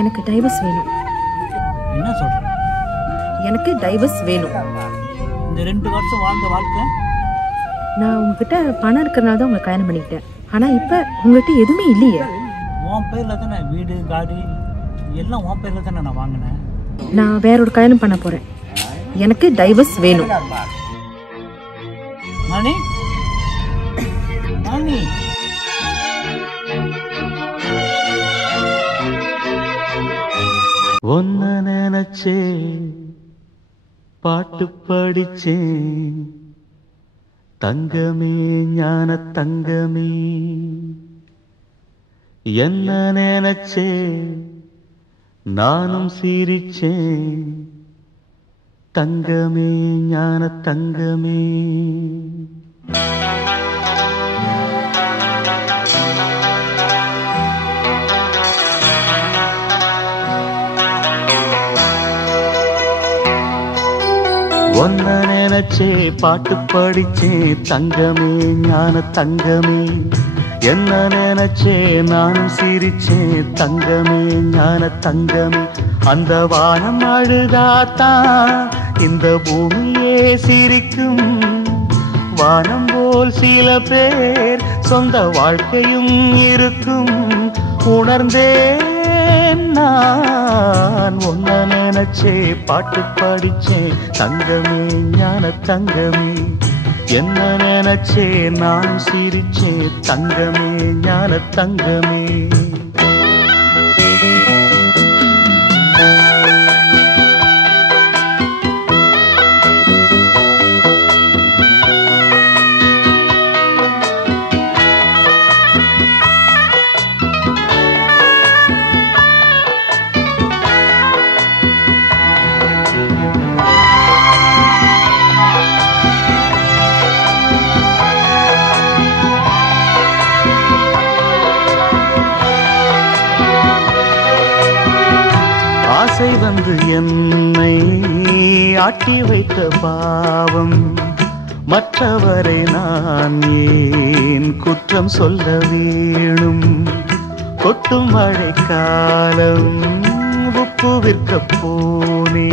எனக்கு டைவர்ஸ் வேணும். என்ன சொல்ற? எனக்கு டைவர்ஸ் வேணும். இந்த 2 வருஷம் வாழ்ந்த வாழ்க்கை நான் உங்ககிட்ட பணம் இருக்கிறனால தான் உங்களை கல்யாணம் பண்ணிக்கிட்டேன். ஆனா இப்ப உங்ககிட்ட எதுவுமே இல்லையே. உன் பேர்ல தானே வீடு காடி எல்லாம் உன் பேர்ல தானே நான் வாங்கினேன். நான் வேற ஒரு கல்யாணம் பண்ண போறேன். எனக்கு டைவர்ஸ் வேணும். மணி மணி ஒன்ன நினைச்சே பாட்டு படிச்சேன் தங்கமே ஞான தங்கமே என்ன நினைச்சே நானும் சிரிச்சேன் தங்கமே ஞான தங்கமே ஒன்ன நினைச்சே பாட்டு படிச்சே தங்கமே ஞான தங்கமே என்ன நினைச்சே நானும் சிரிச்சே தங்கமே ஞான தங்கமே அந்த வானம் அழுதாத்தான் இந்த பூமியே சிரிக்கும் வானம் போல் சில பேர் சொந்த வாழ்க்கையும் இருக்கும் உணர்ந்தேன் நான் ஒன்ன நினைச்சே பாட்டு படிச்சே தங்கமே ஞான தங்கமே என்ன நினைச்சே நான் சிரிச்சே தங்கமே ஞான தங்கமே ஆசை வந்து என்னை ஆட்டி வைத்த பாவம் மற்றவரை நான் ஏன் குற்றம் சொல்ல வேணும் கொட்டும் மழைக்காலம் உப்பு விற்க போனே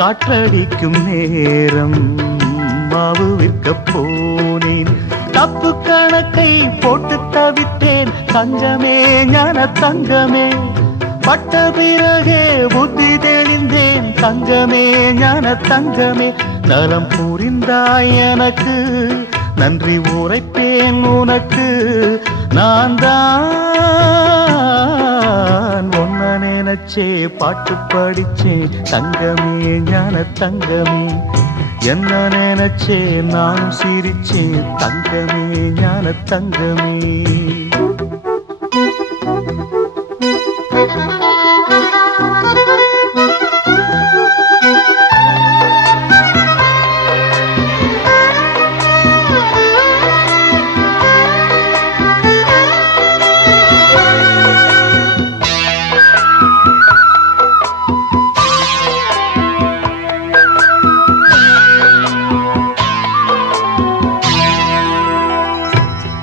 காற்றடிக்கும் நேரம் மாவு விற்க போனேன் தப்பு கணக்கை போட்டு தவித்தேன் தங்கமே ஞான தங்கமே பட்ட பிறகே புத்தி தெளிந்தேன் தங்கமே ஞான தங்கமே நலம் புரிந்தாய் எனக்கு நன்றி உரைப்பேன் உனக்கு நான் தான் ஒன்ன நினைச்சே பாட்டு படிச்சே தங்கமே ஞான தங்கமே என்ன நினைச்சே நான் சிரிச்சே தங்கமே ஞான தங்கமே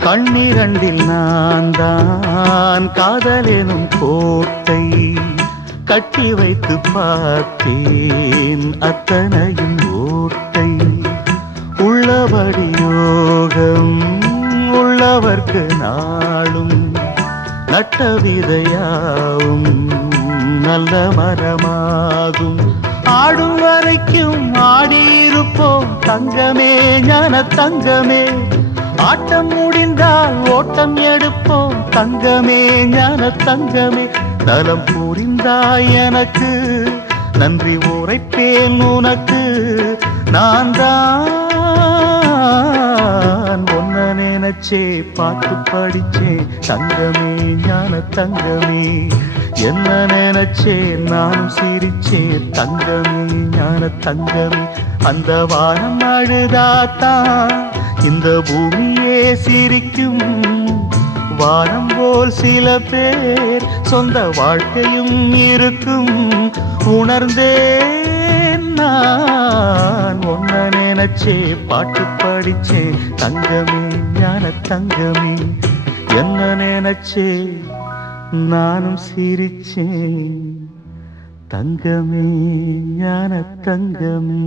கண்ணிரண்டில் நான் தான் காதலெனும் கோட்டை கட்டி வைத்து பார்த்தேன் அத்தனையும் ஓட்டை உள்ளபடி யோகம் உள்ளவர்க்கு நாளும் நட்ட விதையாவும் நல்ல மரமாகும் ஆடும் வரைக்கும் ஆடியிருப்போம் தங்கமே ஞான தங்கமே ஆட்டம் முடிந்தால் ஓட்டம் எடுப்போம் தங்கமே ஞான தங்கமே நலம் புரிந்தாய் எனக்கு நன்றி உரைப்பேன் உனக்கு நான் தான் ஒன்ன நினைச்சே பாட்டு படிச்சே தங்கமே ஞான தங்கமே என்ன நினைச்சே நான் சிரிச்சே தங்கமே ஞான தங்கமே அந்த வானம் அழுதாத்தான் இந்த பூமியே சிரிக்கும் வானம் போல் சில பேர் சொந்த வாழ்க்கையும் இருக்கும் உணர்ந்தேன் நான் ஒன்ன நினைச்சே பாட்டு படிச்சே தங்கமே ஞான தங்கமே என்ன நினைச்சே நானும் சிரிச்சேன் தங்கமே ஞான தங்கமே.